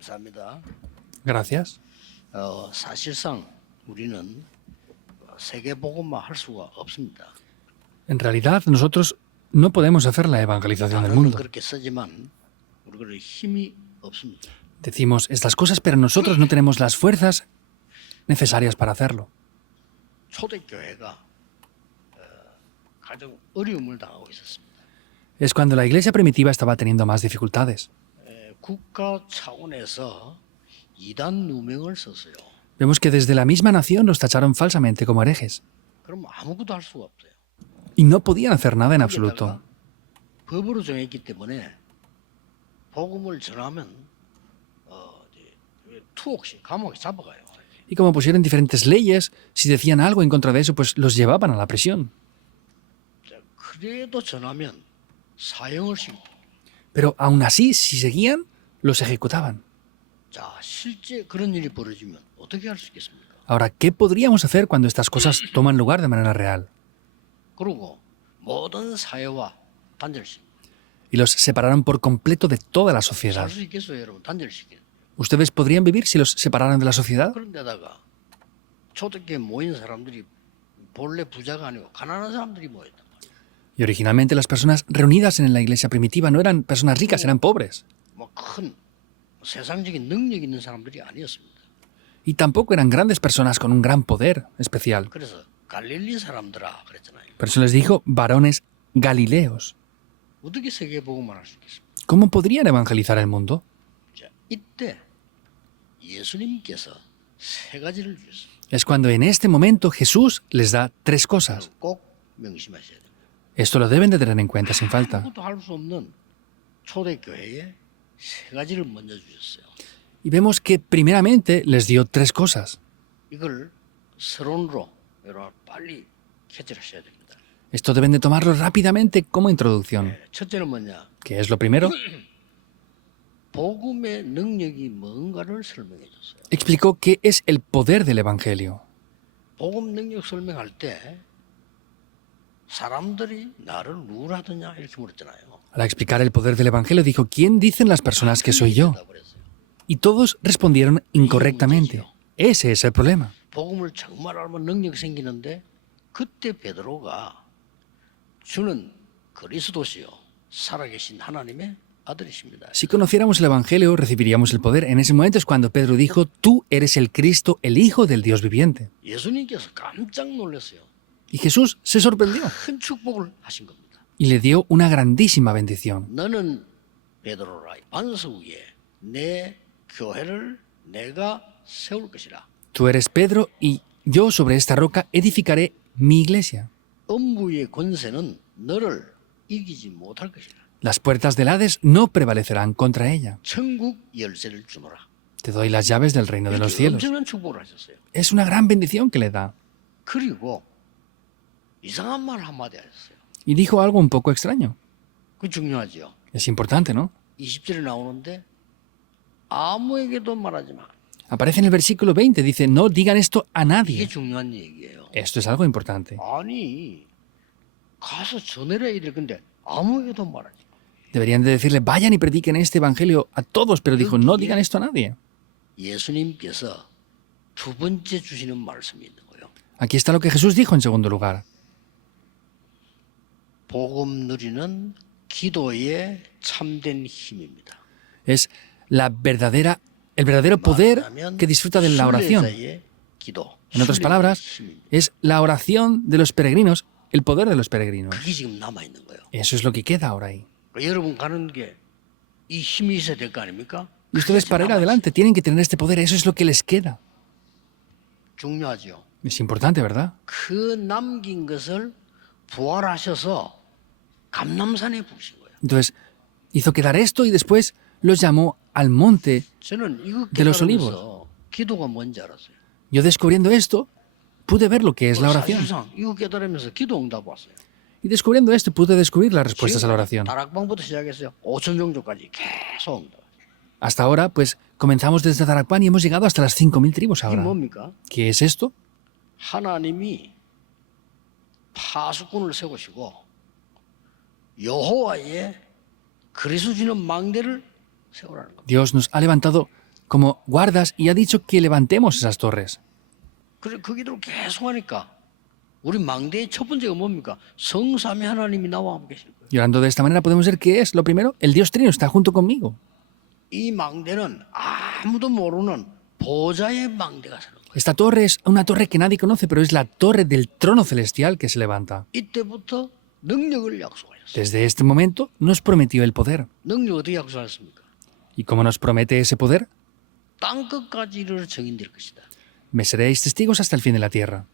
감사합니다. Gracias. 사실상 우리는 세계복음화 할 수가 없습니다. En realidad, nosotros no podemos hacer la evangelización del 단어는 mundo. 그렇게 쓰지만 우리가 힘이 없습니다. Decimos estas cosas, pero nosotros no tenemos las fuerzas necesarias para hacerlo. 초대교회가 가장 어려움을 당하고 있었습니다. Es cuando la iglesia primitiva estaba teniendo más dificultades. 국가 차원에서 이단 누명을 썼어요. Vemos que desde la misma nación los tacharon falsamente como herejes. 그럼 아무것도 할 수가 없어요. Y no podían hacer nada en absoluto. 법으로 정했기 때문에 복음을 전하면 투옥시 감옥에 잡아가요. Y como pusieron diferentes leyes, si decían algo en contra de eso, pues los llevaban a la prisión. 그래도 전하면 사형을 시킵니다. Pero aún así, si seguían, los ejecutaban. 자, 실제 그런 일이 벌어지면 어떻게 할 수 있겠습니까? Ahora, ¿qué podríamos hacer cuando estas cosas toman lugar de manera real? 그리고 모든 사회와 단절시. Y los separaron por completo de toda la sociedad. 살 수 있겠어요, 여러분? 단절시키는. ¿Ustedes podrían vivir si los separaran de la sociedad? 그런데다가 초대교회 모인 사람들이 본래 부자가 아니고 가난한 사람들이 모였단 말이에요. Y originalmente las personas reunidas en la iglesia primitiva no eran personas ricas, eran pobres. 큰 세상적인 능력 있는 사람들이 아니었습니다. Y tampoco eran grandes personas con un gran poder especial. 그래서 갈릴리 사람들아 그랬잖아요. Por eso les dijo varones galileos. 어떻게 세계 복음을 할 수 있겠습니까? ¿Cómo podrían evangelizar el mundo? 자, 이때 예수님께서 세 가지를 주셨어요. Es cuando en este momento Jesús les da tres cosas. 꼭 명심하셔야 됩니다. Esto lo deben de tener en cuenta sin falta. 아무것도 할 수 없는 초대교회에 세 가지를 먼저 주셨어요. Y vemos que primeramente les dio tres cosas. 이걸 서론으로 여러분 빨리 캐치하셔야 됩니다. Esto deben de tomarlo rápidamente como introducción. 첫째는 뭐냐? ¿Qué es lo primero? 복음의 능력이 뭔가를 설명해 줬어요. Explicó qué es el poder del Evangelio. 복음 능력 설명할 때 사람들이 나를 누구라 하더냐 이렇게 물었잖아요. Al explicar el poder del Evangelio dijo, ¿quién dicen las personas que soy yo? Y todos respondieron incorrectamente. Ese es el problema. 복음을 정말 알면 능력이 생기는데 그때 베드로가 주는 그리스도시요 살아계신 하나님의 아들이십니다. Si conociéramos el Evangelio, recibiríamos el poder. En ese momento es cuando Pedro dijo, tú eres el Cristo, el Hijo del Dios viviente. 예수님께서 깜짝 놀랐어요. Y Jesús se sorprendió 큰 축복을 하신 겁니다. y le dio una grandísima bendición. 너는 베드로라 반석 위에 내 교회를 내가 세울 것이라. Tú eres Pedro y yo sobre esta roca edificaré mi iglesia. 음부의 권세는 너를 이기지 못할 것이라. Las puertas del Hades no prevalecerán contra ella. 천국 열쇠를 주노라. Te doy las llaves del reino de los 이렇게 cielos. 엄청난 축복을 하셨어요. Es una gran bendición que le da. 그리고 이상한 말 한마디 하셨어요. Y dijo algo un poco extraño. 그 중요하죠. Es importante, ¿no? 20절에 나오는데 아무에게도 말하지 마. Aparece en el versículo 20, dice, no digan esto a 이게 nadie. 중요한 얘기예요. Esto es algo importante. 아니 가서 전해라 이들 근데 아무에게도 말하지 마. Deberían de decirle, vayan y prediquen este evangelio a todos, pero dijo, no digan esto a nadie. 예수님께서 두 번째 주시는 말씀이 있는 거예요. Aquí está lo que Jesús dijo en segundo lugar. 복음 누리는 기도의 참된 힘입니다. Es el verdadero poder que disfruta de la oración. 순례자의 기도. En otras 순례자의 palabras, 힘입니다. es la oración de los peregrinos, el poder de los peregrinos. 그게 지금 남아 있는 거예요. Eso es lo que queda ahora ahí. 여러분 가는 게 이 힘이 있어야 될 거 아닙니까? Y ustedes para ir adelante tienen que tener este poder, eso es lo que les queda. 중요하죠. Es importante, ¿verdad? 그 남긴 것을 부활하셔서 감람산에 부으신 거예요. Entonces, hizo quedar esto y después los llamó al monte. 저는 이거 De los 깨달으면서 기도가 뭔지 알았어요. Yo descubriendo esto, pude ver lo que es la oración. 사실상 이거 깨달으면서 기도 응답 왔어요. Y descubriendo esto, pude descubrir las respuestas a la oración. 다락방부터 시작했어요. 5천 종족까지 계속 응답. Hasta ahora, pues, comenzamos desde Tarakpan y hemos llegado hasta las 5.000 tribus 이게 ahora. 뭡니까? ¿Qué es esto? 하나님이 파수꾼을 세우시고 여호와의 그리스도 주는 망대를 세우라는 겁니다. Dios nos ha levantado como guardas y ha dicho que levantemos esas torres. 그래 그 기도를 계속 하니까 우리 망대의 첫 번째가 뭡니까? 성삼위 하나님이 나와 함께 계실 거예요. Y orando de esta manera podemos ver qué es. Lo primero, el Dios Trino está junto conmigo. 이 망대는 아무도 모르는 보좌의 망대가 서는 거예요. Esta torre es una torre que nadie conoce, pero es la torre del trono celestial que se levanta. 이때부터 능력을 약속하셨어요. Desde este momento nos prometió el poder. 능력 어떻게 약속하셨습니까? ¿Y cómo nos promete ese poder? 땅 끝까지 이르러 증인될 것이다. Me seréis testigos hasta el fin de la tierra.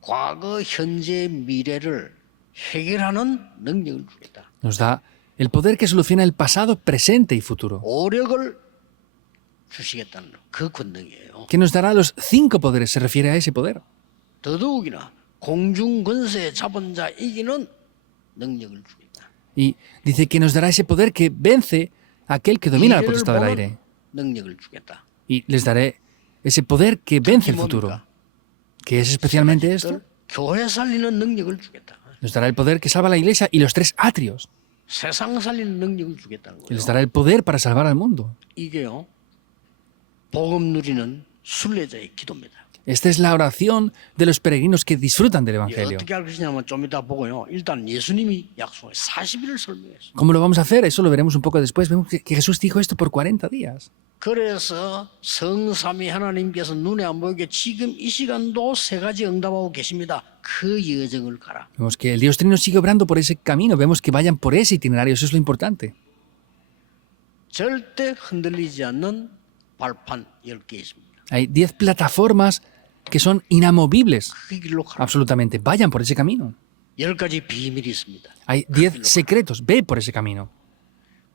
과거, 현재, 미래를 해결하는 능력을 주겠다. Nos da el poder que soluciona el pasado, presente y futuro. 오력을 주시겠다는 그 권능이에요. Que nos dará los 5 poderes, se refiere a ese poder. 더더욱이나 공중 권세 잡은 자 이기는 능력을 주겠다. Y dice que nos dará ese poder que vence a aquel que domina la 미래를 potestad del 보는 aire. 능력을 주겠다. Y les daré ese poder que vence el futuro. ¿Qué es especialmente esto? 교회 살리는 능력을 주겠다. Nos dará el poder que salva a la iglesia y los 3 atrios. 세상 살리는 능력을 주겠다는 Y les 거예요. dará el poder para salvar al mundo. 이게요. 복음 누리는 순례자의 기도입니다. Esta es la oración de los peregrinos que disfrutan del 이게 Evangelio. 어떻게 할 것이냐면 좀 이따 보고요. 일단 예수님이 약속해 40일을 설명했어요. ¿Cómo lo vamos a hacer? Eso lo veremos un poco después. Vemos que Jesús dijo esto por 40 días. 그래서 성삼위 하나님께서 눈에 안 보이게 지금 이 시간도 3가지 응답하고 계십니다. 그 여정을 가라. Vemos que el Dios Trino sigue obrando por ese camino. Vemos que vayan por ese itinerario. Eso es lo importante. 절대 흔들리지 않는 발판 10개 있습니다. Hay 10 plataformas que son inamovibles. 그 길로 가라. Absolutamente. Vayan por ese camino. 10가지 비밀이 있습니다. Hay 10 secretos. Ve por ese camino.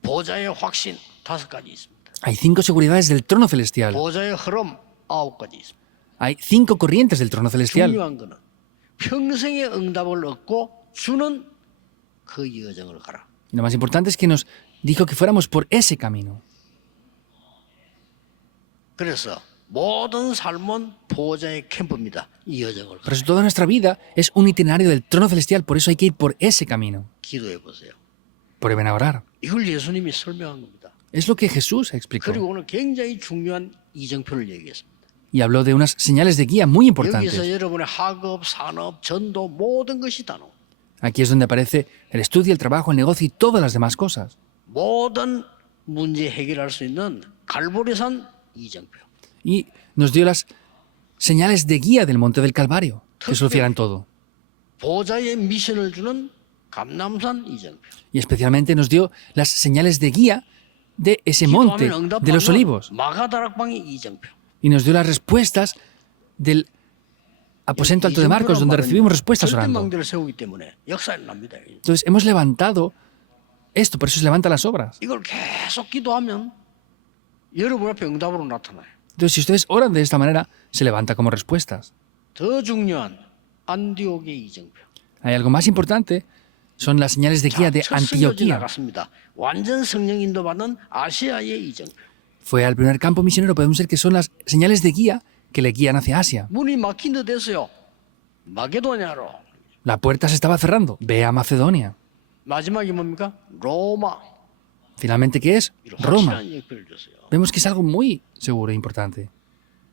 보좌의 확신 5가지 있습니다. Hay 5 seguridades del trono celestial. 보좌의 흐름 9가지 있습니다. Hay 5 corrientes del trono celestial. 중요한 거는 평생의 응답을 얻고 주는 그 여정을 가라. Y lo más importante es que nos dijo que fuéramos por ese camino. 그래서 모든 삶은 보좌의 캠프입니다. 이 여정을 Por eso toda nuestra vida es un itinerario del trono celestial. Por eso hay que ir por ese camino. 기도해 보세요. Prueben a orar. 이걸 예수님이 설명한 겁니다. Es lo que Jesús explicó. 그리고 오늘 굉장히 중요한 이정표를 얘기했습니다. Y habló de unas señales de guía muy 여기서 importantes. 여러분의 학업, 산업, 전도 모든 것이 다 나옵니다. Aquí es donde aparece el estudio, el trabajo, el negocio y todas las demás cosas. 모든 문제 해결할 수 있는 갈보리산 이정표. Y nos dio las señales de guía del monte del Calvario, que solucionan todo. 보좌의 미션을 주는 감남산 이정표. Y especialmente nos dio las señales de guía de ese monte 기도하면 de los 응답받는 olivos. 마가다락방의 이정표. Y nos dio las respuestas del aposento alto de Marcos, donde recibimos respuestas orando. 절대망대를 세우기 때문에 역사에 납니다. Entonces hemos levantado esto, por eso se levantan las obras. 이걸 계속 기도하면 여러분 앞에 응답으로 나타나요. Entonces si ustedes oran de esta manera, se levanta como respuestas. 더 중요한 안디옥의 이정표. Hay algo más importante, son las señales de guía de 첫 승려지 Antioquía. 나갔습니다. 완전 성령 인도받은 아시아의 이정표. Fue al primer campo misionero, podemos decir que son las señales de guía que le guían hacia Asia. 문이 막힌 듯 됐어요. 마게도냐로. La puerta se estaba cerrando. Ve a Macedonia. 마지막이 뭡니까? 로마. Finalmente, ¿qué es? 이런 Roma. 확실한 역표를 줬어요. Vemos que es algo muy seguro e importante.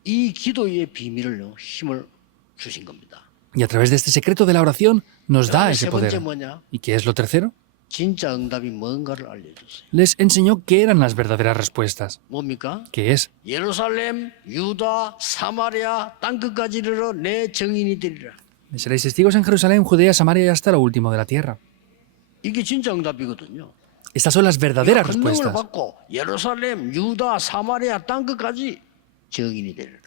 이 기도의 비밀을 힘을 주신 겁니다. Y a través de este secreto de la oración nos da 그다음에 ese 세 번째 poder. 뭐냐? ¿Y qué es lo tercero? 진짜 응답이 뭔가를 알려줬어요. Les enseñó qué eran las verdaderas respuestas. 뭡니까? ¿Qué es? 예루살렘, 유다, 사마리아 땅 끝까지 이르러 내 증인이 되리라. Me seréis testigos en Jerusalén, Judea, Samaria y hasta lo último de la tierra. 이게 진짜 응답이거든요. Estas son las verdaderas 권능을 respuestas. 받고 예루살렘, 유다, 사마리아 땅 끝까지 증인이 되리라.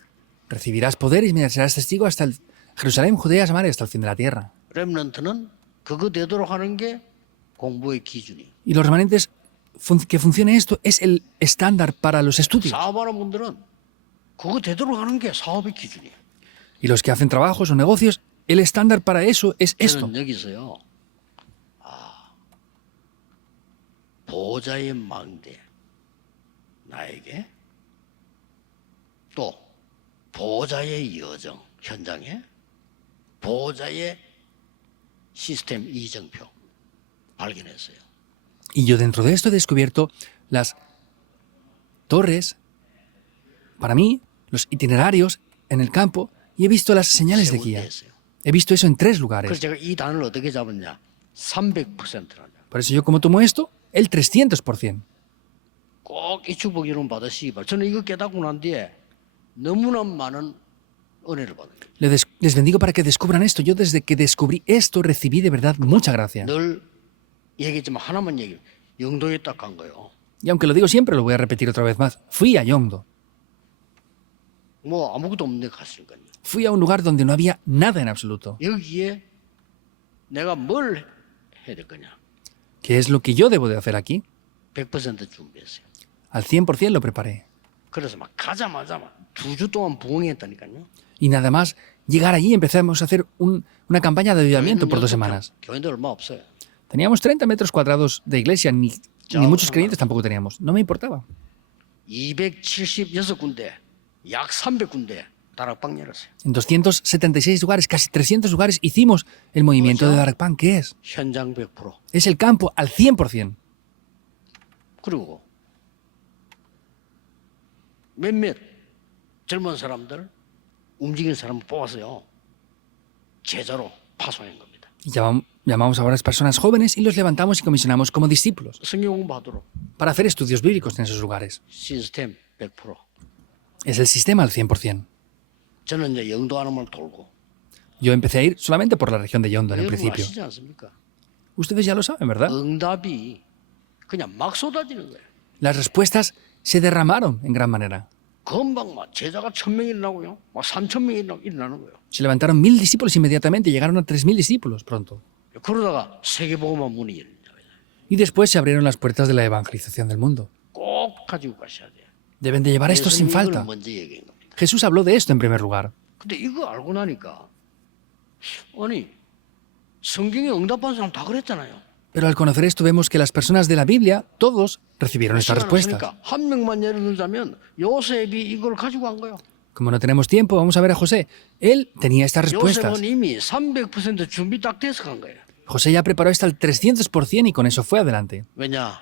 Recibirás poder y me serás testigo hasta el Jerusalén, Judea, Samaria, hasta el fin de la tierra. 렘넌트는 그거 되도록 하는 게 공부의 기준이에요. Y los remanentes, que funcione esto, es el estándar para los estudios. 사업하는 분들은 그거 되도록 하는 게 사업의 기준이에요. Y los que hacen trabajos o negocios, el estándar para eso es esto. 저는 여기서요. 보좌의 망대 나에게 또 보좌의 여정 현장에 보좌의 시스템 이정표 발견했어요. Y yo dentro de esto he descubierto las torres para mí, los itinerarios en el campo y he visto las señales de 세울 때 guía. 했어요. He visto eso en 3 그래서 lugares. 제가 이 단어를 어떻게 잡았냐? 300%라냐. Por eso yo como tomo esto, el 300%. 꼭 이 축복 이름 받으시기 바랍니다. 저는 이거 깨닫고 난 뒤에 너무나 많은 은혜를 받은 거예요. Les bendigo para que descubran esto. Yo desde que descubrí esto recibí de verdad mucha gracia. 늘 얘기했지만 하나만 얘기해. 영도에 딱 간 거예요. Y aunque lo digo siempre, lo voy a repetir otra vez más. Fui a Yongdo. 뭐 아무것도 없는데 갔으니까요. Fui a un lugar donde no había nada en absoluto. 여기에 내가 뭘 해야 될 거냐? ¿Qué es lo que yo debo de hacer aquí? 100% 준비했어요. Al 100% lo preparé. 그래서 막 가자마자 막 2주 동안 부흥했다니까요. Y nada más llegar allí empezamos a hacer una campaña de avivamiento por 2 semanas. 교인들 얼마 없어요. Teníamos 30 metros cuadrados de iglesia, ni muchos creyentes tampoco teníamos. No me importaba. 276군데, 약 300군데 다락방 열었어요. En 276 lugares, casi 300 lugares, hicimos el movimiento de Darakpan. ¿Qué es? 현장 100%. Es el campo al 100%. 그리고 몇몇 젊은 사람들, 움직이는 사람을 뽑았어요. 제자로 파송한 겁니다. Y llamamos ahora a las personas jóvenes y los levantamos y comisionamos como discípulos 성경 공부하도록 para hacer estudios bíblicos en esos lugares. 시스템 100%. Es el sistema al 100%. 저는 이제 영도 하나만 돌고. Yo empecé a ir solamente por la región de Yondo en el 여러분 principio. 아시지 않습니까? Ustedes ya lo saben, ¿verdad? 응답이 그냥 막 쏟아지는 거예요. Las respuestas se derramaron en gran manera. 금방 막 제자가 1,000명이 일어나고요. 막 3,000명이 일어나는 거예요. Se levantaron 1000 discípulos inmediatamente y llegaron a 3000 discípulos pronto. 그러다가 세계복음화 문이 열립니다. Y después se abrieron las puertas de la evangelización del mundo. 꼭 가지고 가셔야 돼요. Deben de llevar esto sin 예수님이 falta. 이걸 먼저 얘기한 겁니다. Jesús habló de esto en primer lugar. 근데 이거 알고 나니까 아니 성경에 응답한 사람 다 그랬잖아요. Pero al conocer esto vemos que las personas de la Biblia, todos recibieron estas respuestas. 그러니까 한 명만 예를 들자면 요셉이 이걸 가지고 간 거예요. Como no tenemos tiempo, vamos a ver a José. Él tenía estas respuestas. 요셉은 이미 300% 준비 딱 돼서 간 거예요. José ya preparó esto al 300% y con eso fue adelante. 왜냐?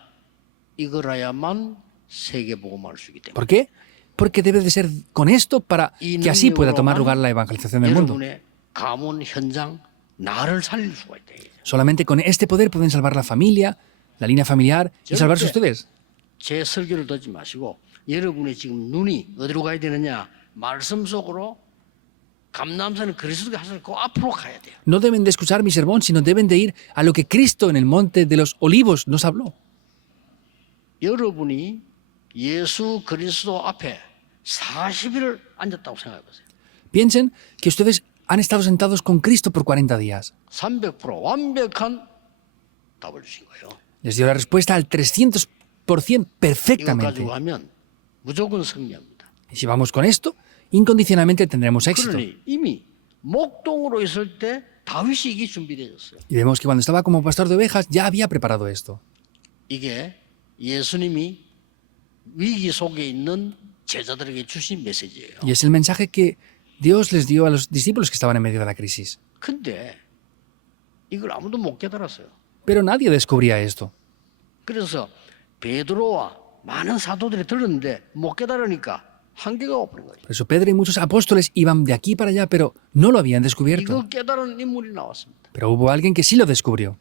이거라야만 세계복음화할 수 있기 때문에. ¿Por qué? Porque debe de ser con esto para que así pueda tomar lugar la evangelización del mundo. 여러분의 가문 현장 나를 살릴 수가 있다. Solamente con este poder pueden salvar la familia, la línea familiar y salvarse ustedes. 제 설교를 듣지 마시고 여러분의 지금 눈이 어디로 가야 되느냐? 말씀 속으로 감남산은 그리스도가 하셔서 그 앞으로 가야 돼요. No deben de escuchar mi sermón, sino deben de ir a lo que Cristo en el monte de los olivos nos habló. 여러분이 예수 그리스도 앞에 40일을 앉았다고 생각해 보세요. Piensen que ustedes han estado sentados con Cristo por 40 días. 300% 완벽한 답을 주신 거예요. Les dio la respuesta al 300% 이거 perfectamente. 가지고 하면 무조건 승리합니다. Y si vamos con esto, incondicionalmente tendremos éxito. 그러니 이미 목동으로 있을 때 다윗이 이게 준비되었어요. Y vemos que cuando estaba como pastor de ovejas ya había preparado esto. 이게 예수님이 위기 속에 있는 제자들에게 주신 메시지예요. Y es el mensaje que Dios les dio a los discípulos que estaban en medio de la crisis. 근데 이걸 아무도 못 깨달았어요. Pero nadie descubría esto. 그래서 베드로와 많은 사도들이 들었는데 못 깨달으니까 한계가 오는 거예요. Por eso Pedro y muchos apóstoles iban de aquí para allá, pero no lo habían descubierto. 이거 깨달은 인물이 나왔습니다. Pero hubo alguien que sí lo descubrió.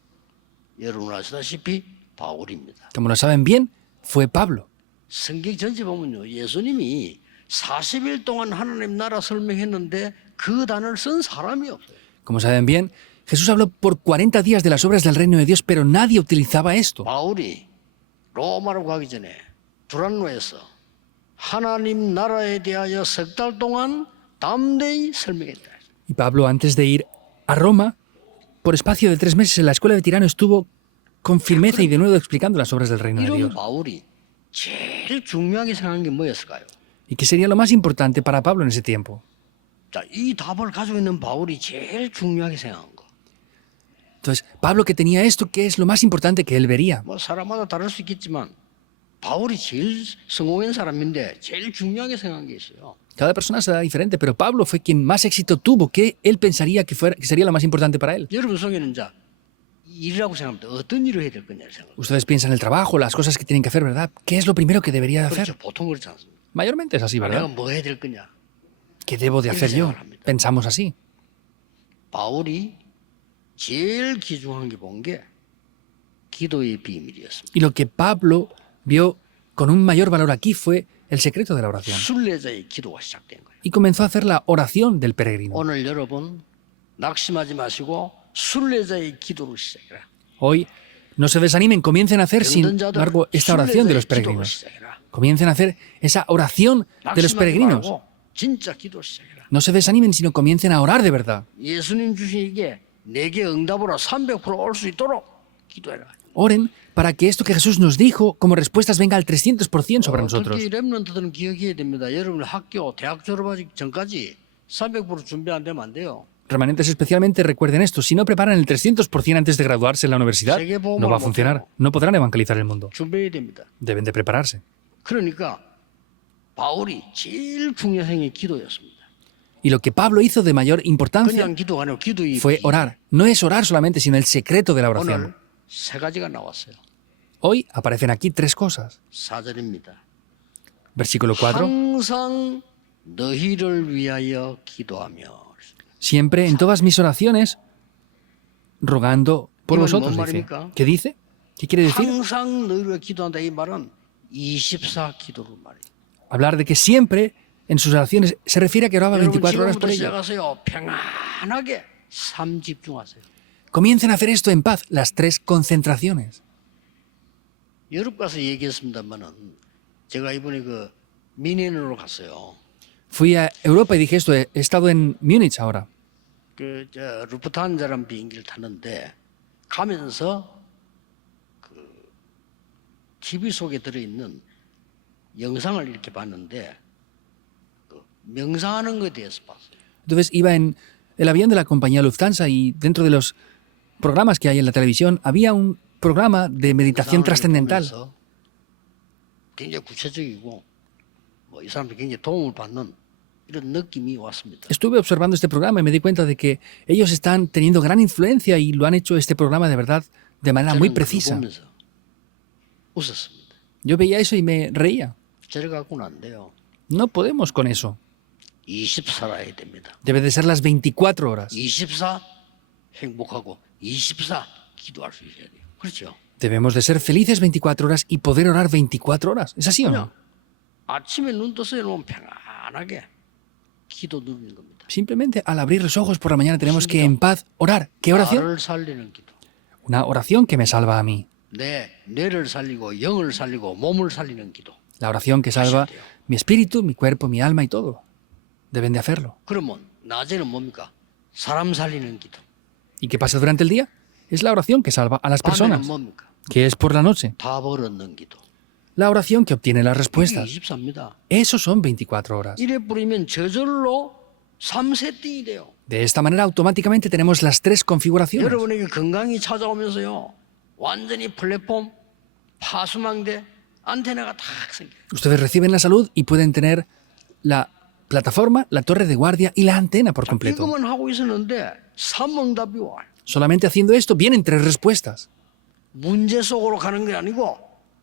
여러분 아시다시피 바울입니다. Como lo saben bien, fue Pablo. 성경 전체 보면요. 예수님이 40일 동안 하나님 나라 설명했는데 그 단어를 쓴 사람이 없어요. Como saben bien, Jesús habló por 40 días de las obras del reino de Dios, pero nadie utilizaba esto. 바울이 로마로 가기 전에 두란노에서 하나님 나라에 대하여 3달 동안 담대히 설명했다. Y Pablo, antes de ir a Roma, por espacio de 3 meses en la escuela de Tirano, estuvo con firmeza y de nuevo explicando las obras del reino de 이런 Dios. 바울이 제일 중요하게 생각한 게 뭐였을까요? ¿Y qué sería lo más importante para Pablo en ese tiempo? 자, 이 답을 가지고 있는 바울이 제일 중요하게 생각한 거. Entonces, Pablo que tenía esto, ¿qué es lo más importante que él vería? 뭐 사람마다 다를 수 있겠지만 바울이 제일 성공한 사람인데 제일 중요하게 생각한 게 있어요. Cada persona será diferente, pero Pablo fue quien más éxito tuvo. ¿Qué él pensaría que sería lo más importante para él? 여러분 속에는 자 일이라고 생각합니다. 어떤 일을 해야 될 거냐 생각. Ustedes piensan en el trabajo, las cosas que tienen que hacer, ¿verdad? ¿Qué es lo primero que debería de hacer? 그렇죠. 보통 그렇지 않습니다. Mayormente es así, 내가 ¿verdad? 뭐 해야 될 거냐? ¿Qué debo de hacer yo? Pensamos así. 바울이 제일 귀중한 게 본 게 기도의 비밀이었습니다. Y lo que Pablo vio con un mayor valor aquí fue el secreto de la oración. 순례자의 기도가 시작된 거예요. Y comenzó a hacer la oración del peregrino. 오늘 여러분 낙심하지 마시고 순례자의 기도로 시작해라. Hoy no se desanimen, comiencen a hacer sin 병든 자들 embargo esta oración de 순례자의 los 기도로 peregrinos. 시작해라. Comiencen a hacer esa oración de los 낙심하지 peregrinos. 말고 진짜 기도로 시작해라. No se desanimen, sino comiencen a orar de verdad. 예수님 주시기에 내게 응답으로 300%올 수 있도록 기도해라. Oren para que esto que Jesús nos dijo como respuestas venga al 300% sobre nosotros. 특히 랩런트들은 기억해야 됩니다. 여러분 학교, 대학 졸업하기 전까지 300% 준비 안 되면 안 돼요. Remanentes especialmente recuerden esto, si no preparan el 300% antes de graduarse en la universidad, no va a funcionar, no podrán evangelizar el mundo. 준비해야 됩니다. Deben de prepararse. 그러니까 바울이 제일 중요한 게 기도였습니다. Y lo que Pablo hizo de mayor importancia 그냥 기도가 아니고 기도의 fue orar. No es orar solamente, sino el secreto de la 오늘 oración. 세 가지가 나왔어요. Hoy aparecen aquí tres cosas. 4절입니다. Versículo 4. 항상 너희를 위하여 기도하며. Siempre en todas mis oraciones, rogando por 이건 vosotros, 뭔 dice. 말입니까? ¿Qué dice? ¿Qué quiere decir? 항상 너희를 위하여 기도한다 이 말은 24 기도로 말이에요. Hablar de que siempre en sus oraciones se refiere a que oraba 여러분 24 horas 지금부터 por ello. 시작하세요. 평안하게 삶 집중하세요. Comiencen a hacer esto en paz, las tres concentraciones. 유럽 가서 얘기했습니다만은 제가 이번에 그 미넨으로 갔어요. Fui a Europa y dije esto, he estado en Múnich ahora. 그 루프탄자라는 비행기를 타는데 가면서 그 TV 속에 들어있는 영상을 이렇게 봤는데 그 명상하는 것에 대해서 봤어요. Entonces iba en el avión de la compañía Lufthansa y dentro de los programas que hay en la televisión había un programa de meditación 명상을 trascendental. 보면서 굉장히 구체적이고 뭐 이 사람들이 굉장히 도움을 받는 이런 느낌이 왔습니다. Estuve observando este programa y me di cuenta de que ellos están teniendo gran influencia y lo han hecho este programa de verdad de manera muy 저는 그거 precisa. 보면서 웃었습니다. Yo veía eso y me reía. 저래 갖고는 안 돼요. No podemos con eso. 20 살아야 됩니다. Debe de ser las 24 horas. 24 행복하고 24 기도할 수 있어야 돼요. 그렇죠? Debemos de ser felices 24 horas y poder orar 24 horas. ¿Es así o no? 그냥 아침에 눈 떠서 놓으면 평안하게 기도 누리는 겁니다. Simplemente al abrir los ojos por la mañana tenemos que en paz orar. ¿Qué oración? 나를 살리는 기도. Una oración que me salva a mí. 내 뇌를 살리고 영을 살리고 몸을 살리는 기도. La oración que salva mi espíritu, mi cuerpo, mi alma y todo. Deben de hacerlo. 그러면 낮에는 뭡니까? 사람 살리는 기도. ¿Y qué pasa durante el día? Es la oración que salva a las 밤에는 personas. 뭡니까? ¿Qué es por la noche? 답을 얻는 기도. La oración que obtiene las 이게 respuestas. 24입니다. Eso son 24 horas. 이래 뿌리면 저절로 3세팅이 돼요. De esta manera automáticamente tenemos las tres configuraciones. 여러분에게 건강이 찾아오면서요. 완전히 플랫폼, 파수망대, 안테나가 다 생겨요. Ustedes reciben la salud y pueden tener la plataforma, la torre de guardia y la antena por completo. 이것만 하고 있었는데 3응답이 와요. Solamente haciendo esto vienen tres respuestas. 문제 속으로 가는 게 아니고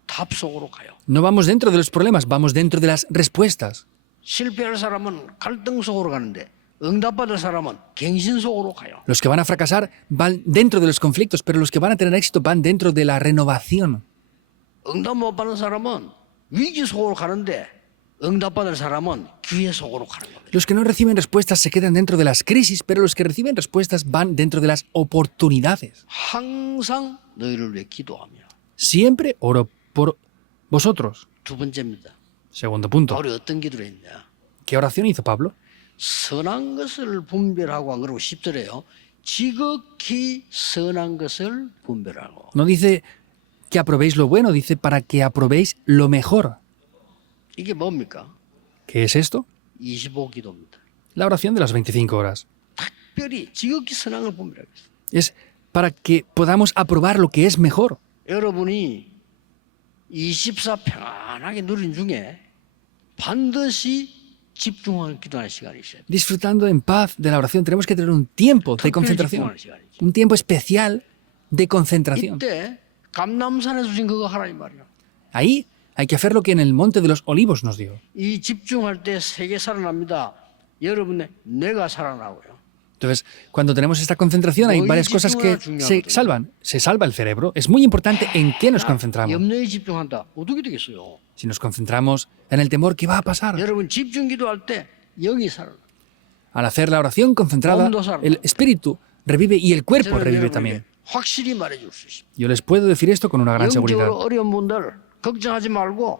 답 속으로 가요. No vamos dentro de los problemas, vamos dentro de las respuestas. 실패할 사람은 갈등 속으로 가는데 응답받을 사람은 갱신 속으로 가요. Los que van a fracasar van dentro de los conflictos, pero los que van a tener éxito van dentro de la renovación. 응답 못 받는 사람은 위기 속으로 가는데 응답받을 사람은 기회 속으로 가는 겁니다. Los que no reciben respuestas se quedan dentro de las crisis, pero los que reciben respuestas van dentro de las oportunidades. 항상 너희를 위해 기도하며. Siempre oro por vosotros. 두 번째입니다. Segundo punto. 바울이 어떤 기도를 했냐? ¿Qué oración hizo Pablo? 선한 것을 분별하고 안 그러고 10절에요. 지극히 선한 것을 분별하고. No dice que aprobéis lo bueno, dice para que aprobéis lo mejor. 이게 뭡니까? ¿Qué es esto? 25기도입니다. La oración de las 25 horas. 특별히 지극히 선한 걸 분별하겠어요. Es para que podamos aprobar lo que es mejor. 여러분이 24 평안하게 누린 중에 반드시 집중하는 기도하는 시간이 있어요. Disfrutando en paz de la oración, tenemos que tener un tiempo de 특별히 concentración. 집중하는 시간이죠. Un tiempo especial de concentración. 이때 감남산에 주신 그거 하라 이 말이야. Ahí Hay que hacer lo que en el Monte de los Olivos nos dio. 이 집중할 때 세계 살아납니다. 여러분의 뇌가 살아나고요. Entonces, cuando tenemos esta concentración, hay varias cosas que se salvan. Se salva el cerebro. Es muy importante en qué nos concentramos. 염려에 집중한다. 어떻게 되겠어요? Si nos concentramos en el temor, ¿qué va a pasar? 여러분 집중 기도할 때 영이 살아나. Al hacer la oración concentrada, el espíritu revive y el cuerpo 저는 revive 여러분에게 también. 확실히 말해줄 수 있습니다. Yo les puedo decir esto con una gran seguridad. 영적으로 어려운 분들 걱정하지 말고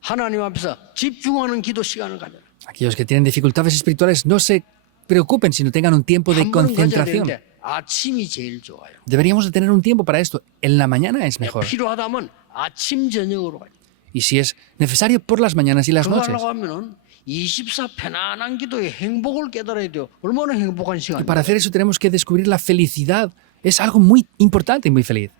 하나님 앞에서 집중하는 기도 시간을 가져라. Aquellos que tienen dificultades espirituales no se preocupen si no tengan un tiempo de 한 번은 가져야 concentración. 되는데 아침이 제일 좋아요. Deberíamos de tener un tiempo para esto. En la mañana es mejor. 필요하다면 아침 저녁으로 가요. Y si es necesario, por las mañanas y las 그거 noches. 하려고 하면은 24 편안한 기도의 행복을 깨달아야 돼요. 얼마나 행복한 Y 시간이에요. para hacer eso tenemos que descubrir la felicidad. Es algo muy importante y muy feliz.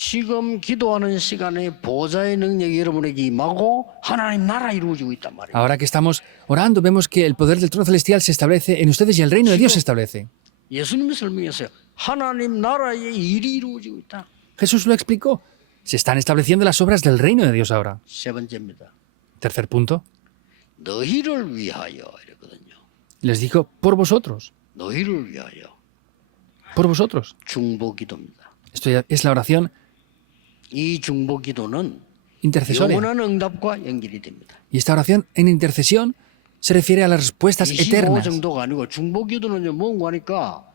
지금 기도하는 시간에 보좌의 능력이 여러분에게 임하고 하나님 나라 이루어지고 있단 말이에요. Ahora que estamos orando, vemos que el poder del trono celestial se establece en ustedes y el reino de Dios se establece. 예수님이 설명했어요. 하나님 나라의 일이 이루어지고 있다. Jesús lo explicó. Se están estableciendo las obras del reino de Dios ahora. 세 번째입니다. Tercer punto. 너희를 위하여 이랬거든요. Les dijo, por vosotros. 너희를 위하여. Por vosotros. 중보기도입니다. Esto ya es la oración 이 중보기도는 intercesoria. 영원한 응답과 연결이 됩니다. Y esta oración en intercesión se refiere a las respuestas 25 eternas. 정도가 아니고 중보기도는 뭔가 하니까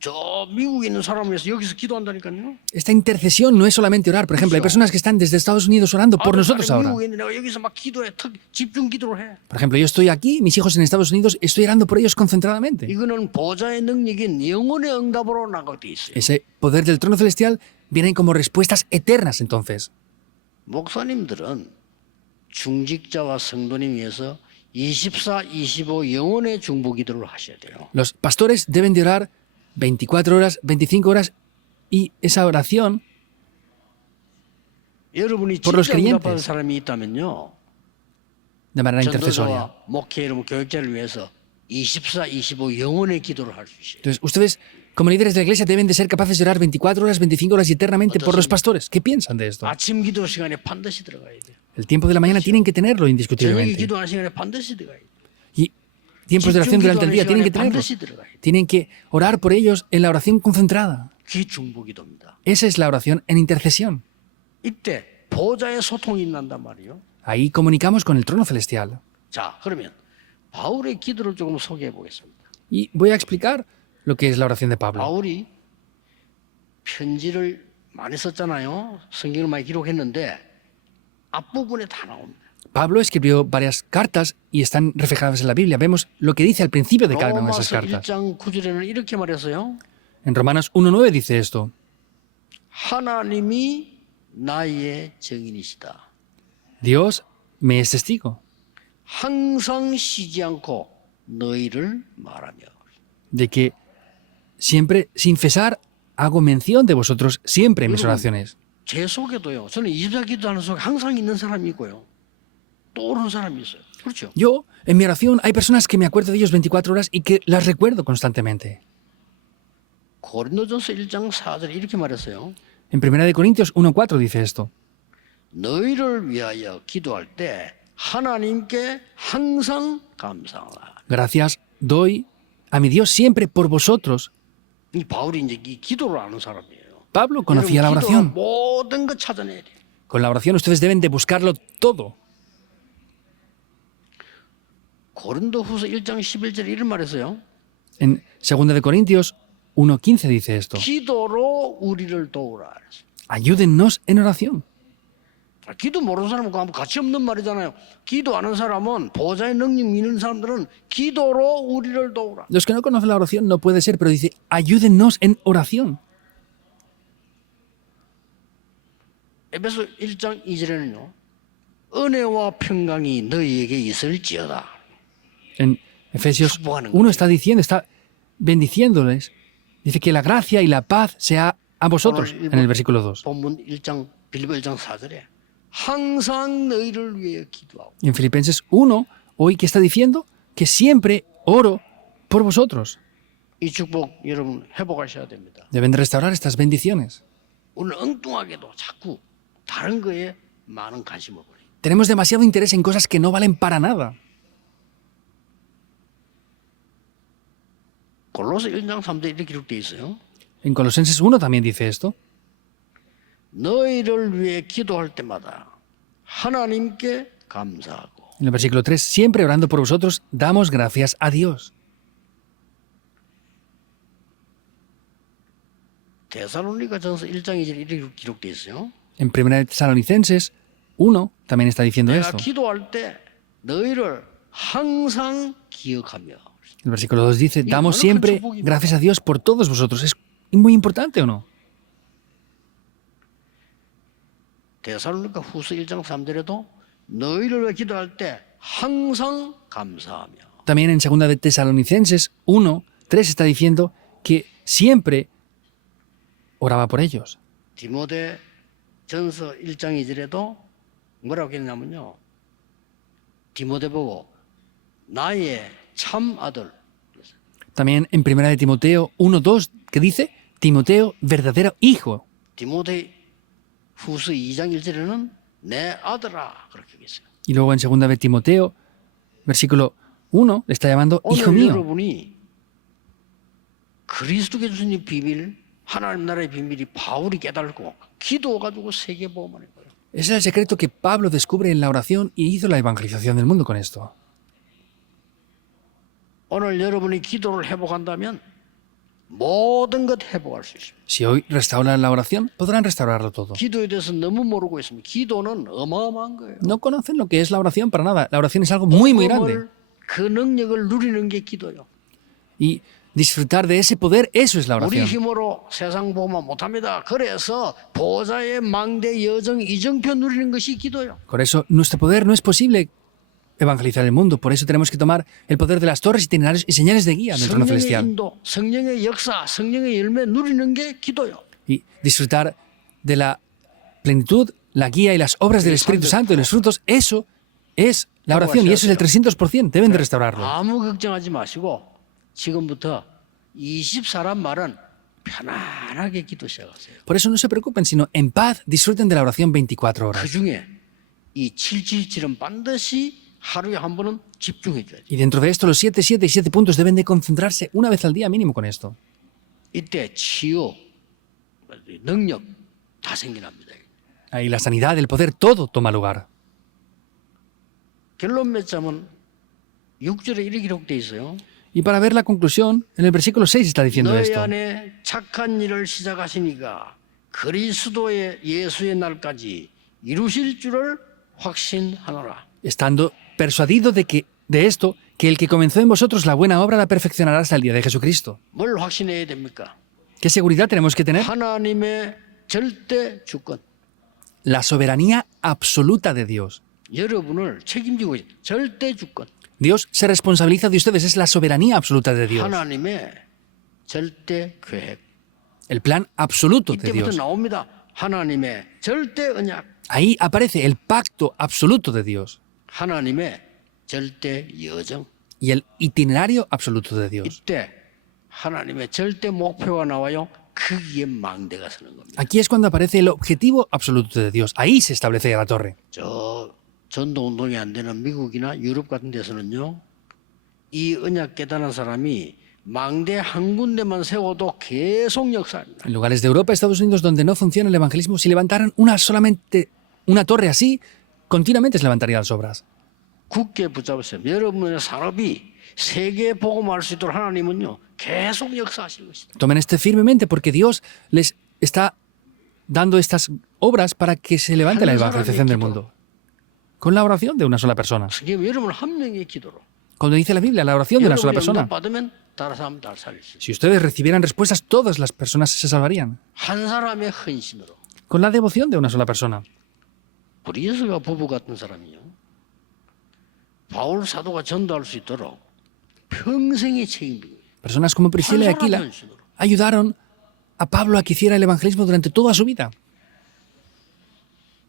저 미국에 있는 사람에서 여기서 기도한다니까요. Esta intercesión no es solamente orar. Por ejemplo, hay personas que están desde Estados Unidos orando por nosotros ahora. 미국에 있는 내가 여기서 막 기도해. 집중 기도를 해. Por ejemplo, yo estoy aquí, mis hijos en Estados Unidos, estoy orando por ellos concentradamente. 이거는 보좌의 능력인 영원의 응답으로 나가게 있어요. Ese poder del trono celestial viene como respuestas eternas entonces. 목사님들은 중직자와 성도님 위해서 24, 25 영원의 중보기도를 하셔야 돼요. Los pastores deben de orar 24 horas, 25 horas y esa oración 여러분이 por los 진짜 응답받은 creyentes 사람이 있다면요. de manera intercesoria. 전도자와 목회 여러분 교육자를 위해서 24, 25 영원의 기도를 할 수 있어요. Entonces, ustedes, como líderes de la iglesia, deben de ser capaces de orar 24 horas, 25 horas y eternamente por los pastores. ¿Qué piensan de esto? 아침 기도 시간에 반드시 들어가야 돼요. El tiempo de la mañana tienen que tenerlo 저녁에 indiscutiblemente. 기도하는 시간에 반드시 들어가야 돼요. Y tiempos de oración durante el día tienen que tenerlo. 반드시 들어가야 돼요. Tienen que orar por ellos en la oración concentrada. 그게 중보기도입니다. Esa es la oración en intercesión. 이때 보좌의 소통이 일어난단 말이에요. Ahí comunicamos con el trono celestial. 자, 그러면 바울의 기도를 조금 소개해 보겠습니다. Y voy a explicar lo que es la oración de Pablo. 바울이 편지를 많이 썼잖아요. 성경을 많이 기록했는데 앞부분에 다 나옵니다. Pablo escribió varias cartas y están reflejadas en la Biblia. Vemos lo que dice al principio de cada una de esas 로마서 cartas. 1장 9절에는 이렇게 말했어요. En Romanos 1.9 dice esto. 하나님이 나의 증인이시다. Dios me es testigo 항상 쉬지 않고 너희를 말하며. de que siempre, sin cesar, hago mención de vosotros siempre en mis oraciones. 제 속에도요. 저는 24 기도하는 속에 항상 있는 사람이 있고요. 또 오는 사람이 있어요. 그렇죠? Yo, en mi oración, hay personas que me acuerdo de ellos 24 horas y que las recuerdo constantemente. 고린도전서 1장 4절에 이렇게 말했어요. En 1 Corintios 1.4 dice esto. 너희를 위하여 기도할 때 하나님께 항상 감사하라. Gracias doy a mi Dios siempre por vosotros. 이 바울이 이제 이 기도를 아는 사람이에요. Pablo conocía la 여러분, 기도는 oración. 모든 것 찾아내야 돼요. Con la oración ustedes deben de buscarlo todo. 고린도후서 1장 11절에 이런 말했어요. En 2 Corintios 1.15 dice esto. 기도로 우리를 도우라. Ayúdennos en oración. 기도 모르는 사람과 같이 없는 말이잖아요. 기도하는 사람은 보좌의 능력 믿는 사람들은 기도로 우리를 도우라. Los que no conocen la oración no puede ser, pero dice, ayúdennos en oración. 에베소 1장 2절에는요. 은혜와 평강이 너희에게 있을지어다. En Efesios 1 está diciendo, está bendiciéndoles. Dice que la gracia y la paz sea a vosotros, en el versículo 2. 본문 1장 빌립보 1장 4절에 항상 너희를 위해 기도하고. Y en Filipenses 1, hoy que está diciendo que siempre oro por vosotros. 이 축복 여러분 회복하셔야 됩니다. Deben de restaurar estas bendiciones. 오늘 엉뚱하게도 자꾸 다른 거에 많은 관심을 보내. Tenemos demasiado interés en cosas que no valen para nada. 골로새 1장 3절에 이렇게 기록되어 있어요. En Colosenses 1 también dice esto. 너희를 위해 기도할 때마다 하나님께 감사하고. En el versículo 3, siempre orando por vosotros, damos gracias a Dios. 데살로니가전서 1장 2절에 이렇게 기록되어 있어요. En 1 Tesalonicenses 1 también está diciendo 내가 esto. 기도할 때 너희를 항상 기억하며. El versículo 2 dice, damos siempre gracias a Dios por todos vosotros. ¿Es muy importante o no? 데살로니가 후서 1장 3절에도 너희를 위해 기도할 때 항상 감사하며. También en 2 de Tesalonicenses 1, 3 está diciendo que siempre oraba por ellos. 디모데 전서 1장 2절에도 뭐라고 했냐면요. 디모데 보고 나의 참 아들. También en 1 de Timoteo 1, 2, que dice, Timoteo, verdadero hijo. 디모데 후서 2장 1절에는 내 아들아 그렇게 했어요. Y luego en 2 de Timoteo, versículo 1, le está llamando hijo 오늘 mío. 여러분이 그리스도께 주신 이 비밀, 하나님 나라의 비밀이 바울이 깨달고 기도가지고 세계 보험하는 거예요. Ese es el secreto que Pablo descubre en la oración y hizo la evangelización del mundo con esto. 오늘 여러분이 기도를 회복한다면 모든 것 회복할 수 있습니다. Si hoy restauran la oración, podrán restaurarlo todo. 기도에 대해서 너무 모르고 있습니다. 기도는 어마어마한 거예요. No conocen lo que es la oración para nada. La oración es algo muy, muy grande. 그 능력을 누리는 게 기도요. Y disfrutar de ese poder, eso es la 우리 oración. 힘으로 세상 보면 못합니다. 그래서 보좌의 망대 여정 이정표 누리는 것이 기도요. Por eso, nuestro poder no es posible evangelizar el mundo. Por eso tenemos que tomar el poder de las torres, itinerarios y señales de guía del trono 성령의 celestial. 인도, 성령의 역사, 성령의 열매 누리는 게 기도요. Y disfrutar de la plenitud, la guía y las obras del Espíritu Santo y los frutos, eso es la oración. Y eso es el 300%. Deben de restaurarlo. 아무 걱정하지 마시고 지금부터 24란 말은 편안하게 기도 시작하세요. Por eso no se preocupen, sino en paz disfruten de la oración 24 horas. 그 중에 이 777은 반드시 하루에 한 번은 집중해 줘야죠. Y dentro de esto, los 7, 7 y 7 puntos deben de concentrarse una vez al día mínimo con esto. 이때 치유, 능력 다 생겨납니다. Ahí la sanidad, el poder, todo toma lugar. 결론 맺자면 6절에 이렇게 기록되어 있어요. Y para ver la conclusión, en el versículo 6 está diciendo 너희 esto. 안에 착한 일을 시작하시니까 그리스도의 예수의 날까지 이루실 줄을 확신하노라. Estando persuadido de esto, que el que comenzó en vosotros la buena obra la perfeccionará hasta el día de Jesucristo. 뭘 확신해야 됩니까? ¿Qué seguridad tenemos que tener? 하나님의 절대 주권. La soberanía absoluta de Dios. 여러분을 책임지고 있어요. 절대 주권. Dios se responsabiliza de ustedes, es la soberanía absoluta de Dios. 하나님의 절대 계획. El plan absoluto de 이때부터 Dios. 나옵니다. 하나님의 절대 언약. Ahí aparece el pacto absoluto de Dios 하나님의 절대 여정. y el itinerario absoluto de Dios. 이때 하나님의 절대 목표가 나와요. 거기에 망대가 서는 겁니다. Aquí es cuando aparece el objetivo absoluto de Dios. Ahí se establece la torre. 저 전도 운동이 안 되는 미국이나 유럽 같은 데서는요. 이 언약 깨달은 사람이 망대 한 군데만 세워도 계속 역사합니다. En lugares de Europa, Estados Unidos, donde no funciona el evangelismo, si levantaran una torre así, continuamente se levantarían las obras. 굳게 붙잡으세요. 여러분의 산업이 세계에 복음할 수 있도록 하나님은요. 계속 역사하실 것이다. Tomen este firmemente porque Dios les está dando estas obras para que se levante la evangelización del mundo. Con la oración de una sola persona. 여러분 한 명의 기도로. Cuando dice la Biblia, la oración de una sola persona. 받으면 다른 사람 다 살릴 수 있어요. Si ustedes recibieran respuestas, todas las personas se salvarían. 한 사람의 헌신으로. Con la devoción de una sola persona. 브리스가 부부 같은 사람이요. 바울 사도가 전도할 수 있도록 평생의 책임이에요. Personas como Priscila y Aquila ayudaron a Pablo a que hiciera el evangelismo durante toda su vida.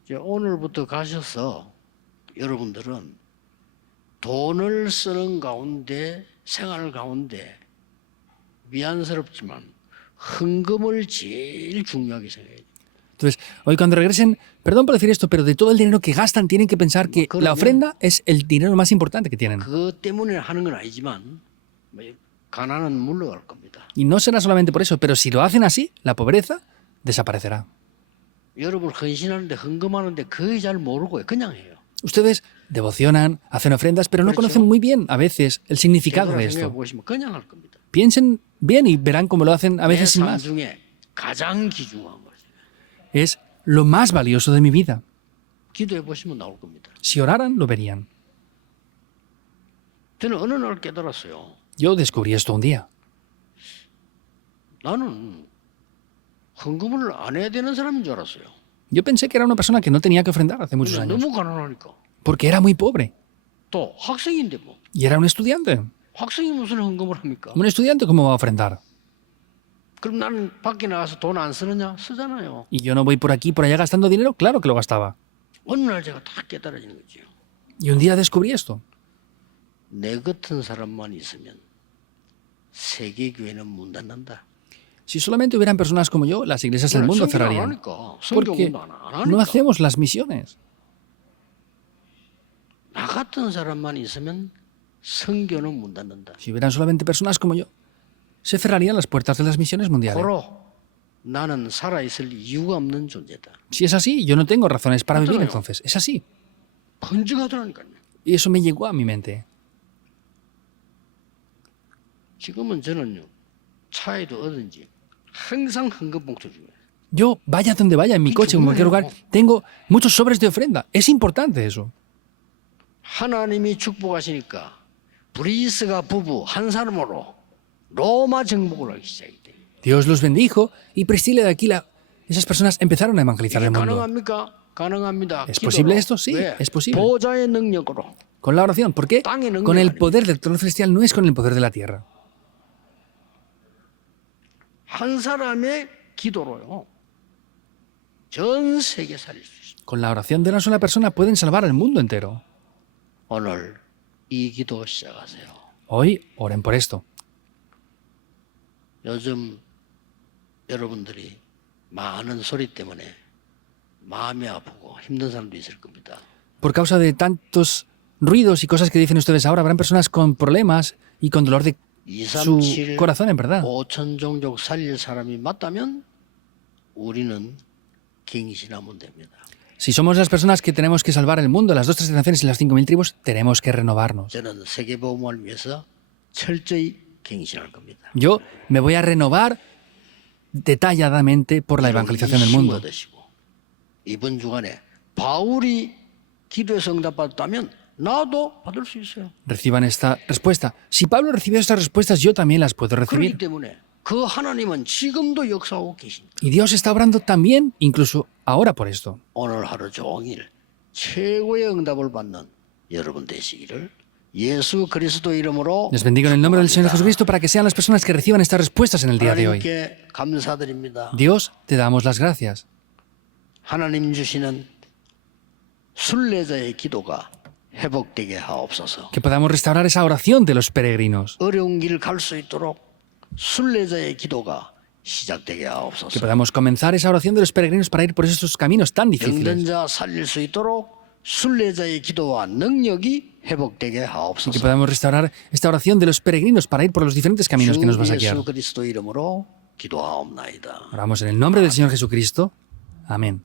오늘부터 가셔서 여러분들은 돈을 쓰는 가운데 생활 가운데 미안스럽지만 헌금을 제일 중요하게 생각해요. Entonces, hoy cuando regresen, perdón por decir esto, pero de todo el dinero que gastan tienen que pensar que la ofrenda es el dinero más importante que tienen. 그것 때문에 하는 건 아니지만 뭐 가난은 물러갈 겁니다. Y no será solamente por eso, pero si lo hacen así, la pobreza desaparecerá. 여러분 헌신하는데 헌금하는데 거의 잘 모르고 그냥 해요. Ustedes devocionan, hacen ofrendas, pero no conocen muy bien a veces el significado de 생각해 esto. 보시면 그냥 할 겁니다. Piensen bien y verán cómo lo hacen a 내 veces sin 삶 más. 중에 가장 귀중한 거죠. Es lo más valioso de mi vida. 기도해 보시면 나올 겁니다. Si oraran, lo verían. 저는 어느 날 깨달았어요. Yo descubrí esto un día. 나는 헌금을 안 해야 되는 사람인 줄 알았어요. Yo pensé que era una persona que no tenía que ofrendar hace muchos 근데 años, 너무 가난하니까. porque era muy pobre 또 학생인데 뭐. y era un estudiante. 학생이 무슨 헌금을 합니까? Un estudiante, ¿cómo va a ofrendar? 그럼 나는 밖에 나가서 돈 안 쓰느냐? 쓰잖아요. Y yo no voy por aquí, por allá gastando dinero. Claro que lo gastaba. 어느 날 제가 다 깨달아지는 거죠. Y un día descubrí esto. 내 같은 사람만 있으면 세계 교회는 문 닫는다. Si solamente hubieran personas como yo, las iglesias del mundo 성경 안 cerrarían. 하니까. Porque 성경도 안 no 하니까. hacemos las misiones. 나 같은 사람만 있으면 성교는 문 닫는다. Si hubieran solamente personas como yo, se cerrarían las puertas de las misiones mundiales. 고로 나는 살아 있을 이유가 없는 존재다. Si es así, yo no tengo razones para vivir entonces. Es así. 번증하더라니까요. Y eso me llegó a mi mente. 지금은 저는요 차에도 어딘지 항상 헌금 봉투 중에 Yo, vaya donde vaya, en mi coche, en cualquier lugar, tengo muchos sobres de ofrenda. Es importante eso. 하나님이 축복하시니까 브리스가 부부 한 사람으로 로마 정복을 하기 시작했대. Dios los bendijo y Priscila de Aquila, esas personas empezaron a evangelizar 이게 el mundo. 가능합니까? 가능합니다. ¿Es 기도로. posible esto? Sí, 왜? es posible. 보좌의 능력으로. Con la oración. ¿Por qué? 땅의 능력 Con el 아닙니다. poder del trono celestial, no es con el poder de la tierra. 한 사람의 기도로요. 전 세계 살릴 수 있습니다. Con la oración de una sola persona pueden salvar al mundo entero. 오늘 이 기도 시작하세요. Hoy, oren por esto. 요즘 여러분들이 많은 소리 때문에 마음이 아프고 힘든 사람도 있을 겁니다. Por causa de tantos ruidos y cosas que dicen ustedes ahora, habrán personas con problemas y con dolor de 237 su corazón, en verdad. 5천 종족 살릴 사람이 맞다면 우리는 갱신하면 됩니다. Si somos las personas que tenemos que salvar el mundo, las 2 naciones y las 5.000 tribus, tenemos que renovarnos. 저는 세계복음을 위해서 철저히 갱신할 겁니다. Yo me voy a renovar detalladamente por la evangelización del mundo. 얻으시고 이번 주간에 바울이 기도에서 응답받았다면 나도 받을 수 있어요. Reciban esta respuesta. Si Pablo recibió estas respuestas, yo también las puedo 그렇기 recibir. 때문에 그 하나님은 지금도 역사하고 계십니다. Y Dios está obrando también, incluso ahora por esto. 오늘 하루 종일 최고의 응답을 받는 여러분 되시기를 예수 그리스도 이름으로 Les bendigo en el nombre del Señor Jesucristo para que sean las personas que reciban estas respuestas en el día de hoy. 하나님께 감사드립니다. Dios, te damos las gracias. 하나님 주시는 순례자의 기도가 회복되게 하옵소서. Que podamos restaurar esa oración de los peregrinos. 어려운 길 갈 수 있도록 순례자의 기도가 시작되게 Que 하옵소서. podamos comenzar esa oración de los peregrinos para ir por esos caminos tan difíciles. 병든자 살릴 수 있도록 순례자의 기도와 능력이 회복되게 Y que 하옵소서. podamos restaurar esta oración de los peregrinos para ir por los diferentes caminos que nos vas a 주 guiar. 예수 그리스도 이름으로 기도하옵나이다. Oramos en el nombre del Señor Jesucristo. Amén.